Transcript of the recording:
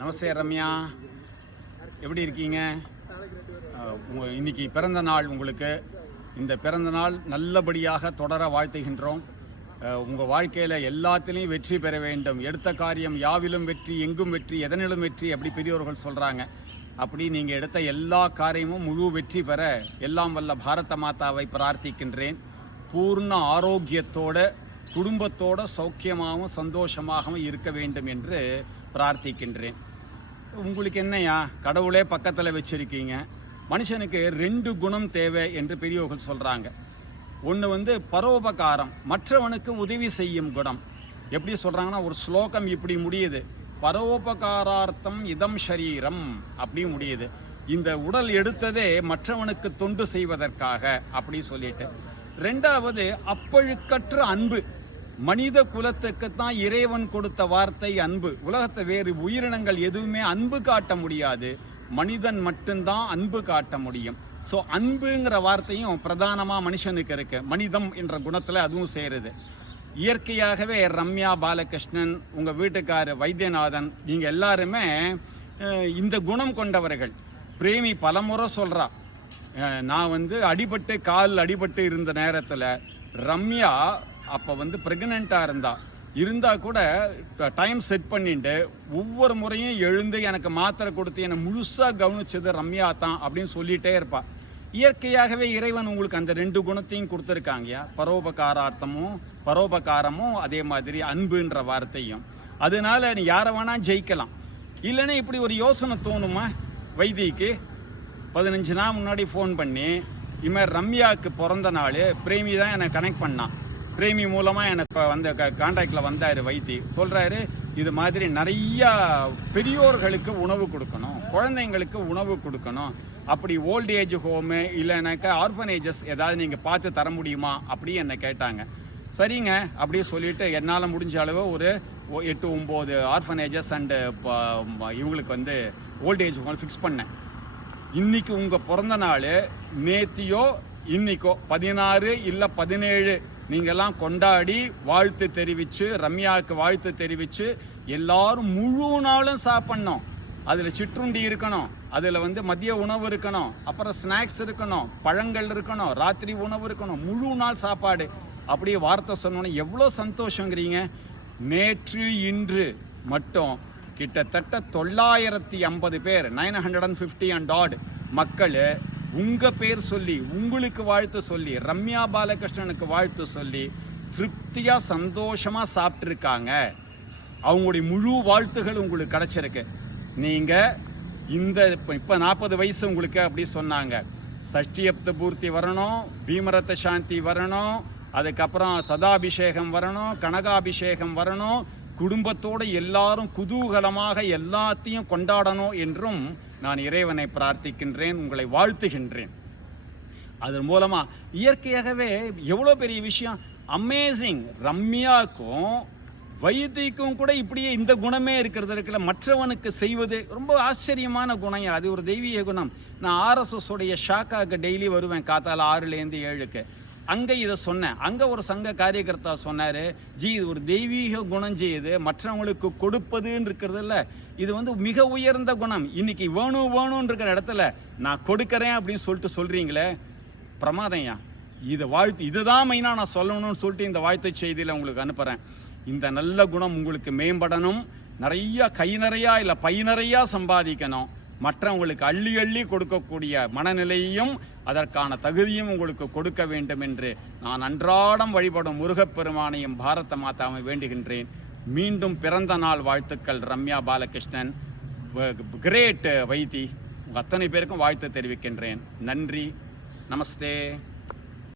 நமஸ்தே ரம்யா, எப்படி இருக்கீங்க? இன்னைக்கு பிறந்த நாள் உங்களுக்கு. இந்த பிறந்த நாள் நல்லபடியாக தொடர வாழ்த்துகின்றோம். உங்கள் வாழ்க்கையில் எல்லாத்துலேயும் வெற்றி பெற வேண்டும். எடுத்த காரியம் யாவிலும் வெற்றி, எங்கும் வெற்றி, எதனிலும் வெற்றி அப்படி பெரியவர்கள் சொல்கிறாங்க. அப்படி நீங்கள் எடுத்த எல்லா காரியமும் முழு வெற்றி பெற எல்லாம் வல்ல பாரத மாதாவை பிரார்த்திக்கின்றேன். பூர்ண ஆரோக்கியத்தோட குடும்பத்தோட சௌக்கியமாகவும் சந்தோஷமாகவும் இருக்க வேண்டும் என்று பிரார்த்திக்கின்றேன். உங்களுக்கு என்னையா, கடவுளே பக்கத்தில் வச்சுருக்கீங்க. மனுஷனுக்கு 2 குணம் தேவை என்று பெரியவர்கள் சொல்கிறாங்க. ஒன்று பரோபகாரம், மற்றவனுக்கு உதவி செய்யும் குணம். எப்படி சொல்கிறாங்கன்னா, ஒரு ஸ்லோகம் இப்படி முடியுது, பரோபகாரார்த்தம் இதம் ஷரீரம் அப்படி முடியுது. இந்த உடல் எடுத்ததே மற்றவனுக்கு தொண்டு செய்வதற்காக அப்படி சொல்லிட்டு. 2வது அப்பழுக்கற்ற அன்பு. மனித குலத்துக்கு தான் இறைவன் கொடுத்த வார்த்தை அன்பு. உலகத்தை வேறு உயிரினங்கள் எதுவுமே அன்பு காட்ட முடியாது, மனிதன் மட்டும்தான் அன்பு காட்ட முடியும். ஸோ அன்புங்கிற வார்த்தையும் பிரதானமாக மனுஷனுக்கு இருக்கு. மனிதம் என்ற குணத்தில் அதுவும் சேருது. இயற்கையாகவே ரம்யா பாலகிருஷ்ணன், உங்கள் வீட்டுக்காரர் வைத்தியநாதன், நீங்கள் எல்லாருமே இந்த குணம் கொண்டவர்கள். பிரேமி பலமுறை சொல்கிறா, நான் அடிபட்டு கால் அடிபட்டு இருந்த நேரத்தில் ரம்யா அப்போ ப்ரெக்னெண்ட்டாக இருந்தால் கூட டைம் செட் பண்ணிட்டு ஒவ்வொரு முறையும் எழுந்து எனக்கு மாத்திரை கொடுத்து என்னை முழுசாக கவனிச்சது ரம்யா தான் அப்படின்னு சொல்லிகிட்டே இருப்பாள். இயற்கையாகவே இறைவன் உங்களுக்கு அந்த 2 குணத்தையும் கொடுத்துருக்காங்கயா, பரோபகாரமும் அதே மாதிரி அன்புன்ற வார்த்தையும். அதனால நீ யாரை வேணால் ஜெயிக்கலாம். இல்லைன்னா இப்படி ஒரு யோசனை தோணுமா, வைத்தியக்கு 15 நாள் முன்னாடி ஃபோன் பண்ணி, இதுமாதிரி ரம்யாவுக்கு பிறந்த நாள், பிரேமி தான் என்னை கனெக்ட் பண்ணான். பிரேமி மூலமாக எனக்கு கான்டாக்டில் வந்தார். வைத்தி சொல்கிறாரு, இது மாதிரி நிறையா பெரியோர்களுக்கு உணவு கொடுக்கணும், குழந்தைங்களுக்கு உணவு கொடுக்கணும், அப்படி ஓல்டு ஏஜ் ஹோமு இல்லைனாக்கா ஆர்ஃபனேஜஸ் ஏதாவது நீங்கள் பார்த்து தர முடியுமா அப்படி என்னை கேட்டாங்க. சரிங்க அப்படி சொல்லிவிட்டு என்னால் முடிஞ்ச அளவு ஒரு 8-9 ஆர்ஃபனேஜஸ் அண்டு இவங்களுக்கு ஓல்டு ஏஜ் ஹோம் ஃபிக்ஸ் பண்ணேன். இன்றைக்கி உங்கள் பிறந்த நாள் நேத்தியோ இன்றைக்கோ 16 இல்லை 17 நீங்கள்லாம் கொண்டாடி வாழ்த்து தெரிவித்து, ரம்யாவுக்கு வாழ்த்து தெரிவித்து எல்லாரும் முழு நாளும் சாப்பிட்ணும். அதில் சிற்றுண்டி இருக்கணும், அதில் மதிய உணவு இருக்கணும், அப்புறம் ஸ்நாக்ஸ் இருக்கணும், பழங்கள் இருக்கணும், ராத்திரி உணவு இருக்கணும், முழு நாள் சாப்பாடு. அப்படியே வார்த்தை சொன்னோன்னே எவ்வளோ சந்தோஷங்கிறீங்க. நேற்று இன்று மட்டும் கிட்டத்தட்ட 950 பேர், 950 and odd மக்கள் உங்கள் பேர் சொல்லி, உங்களுக்கு வாழ்த்து சொல்லி, ரம்யா பாலகிருஷ்ணனுக்கு வாழ்த்து சொல்லி திருப்தியாக சந்தோஷமாக சாப்பிட்ருக்காங்க. அவங்களுடைய முழு வாழ்த்துகள் உங்களுக்கு கிடச்சிருக்கு. நீங்கள் இப்போ 40 வயசு உங்களுக்கு அப்படி சொன்னாங்க, சஷ்டியப்த பூர்த்தி வரணும், பீமரத்த சாந்தி வரணும், அதுக்கப்புறம் சதாபிஷேகம் வரணும், கனகாபிஷேகம் வரணும், குடும்பத்தோடு எல்லாரும் குதூகலமாக எல்லாத்தையும் கொண்டாடணும் என்றும் நான் இறைவனை பிரார்த்திக்கின்றேன், உங்களை வாழ்த்துகின்றேன். அதன் மூலமாக இயற்கையாகவே எவ்வளோ பெரிய விஷயம், அமேசிங். ரம்யாவுக்கும் வைத்தியக்கும் கூட இப்படியே இந்த குணமே இருக்கிறது இருக்குல்ல, மற்றவனுக்கு செய்வது ரொம்ப ஆச்சரியமான குணம். அது ஒரு தெய்வீக குணம். நான் RSS உடைய ஷாக்காவுக்கு டெய்லி வருவேன், காத்தால 6லேருந்து 7க்கு. அங்கே இதை சொன்னேன். அங்கே ஒரு சங்க காரியகர்த்தா சொன்னார், ஜி இது ஒரு தெய்வீக குணம் செய்யுது, மற்றவங்களுக்கு கொடுப்பதுன்னு இருக்கிறது இல்லை, இது மிக உயர்ந்த குணம். இன்னைக்கு வேணும்னு இருக்கிற இடத்துல நான் கொடுக்குறேன் அப்படின்னு சொல்கிறீங்களே, பிரமாதம்யா. இதை இதுதான் மெயினாக நான் சொல்லணும்னு சொல்லிட்டு இந்த வாழ்த்து செய்தியில் உங்களுக்கு அனுப்புகிறேன். இந்த நல்ல குணம் உங்களுக்கு மேம்படணும், நிறையா கை நிறையா இல்லை பை நிறையா சம்பாதிக்கணும், மற்றவங்களுக்கு அள்ளி அள்ளி கொடுக்கக்கூடிய மனநிலையும் அதற்கான தகுதியும் உங்களுக்கு கொடுக்க வேண்டும் என்று நான் அன்றாடம் வழிபடும் முருகப்பெருமானையும் பாரத மாதாவை வேண்டுகின்றேன். மீண்டும் பிறந்த நாள் வாழ்த்துக்கள் ரம்யா பாலகிருஷ்ணன், கிரேட் வைத்தி. அத்தனை பேருக்கும் வாழ்த்து தெரிவிக்கின்றேன். நன்றி, நமஸ்தே.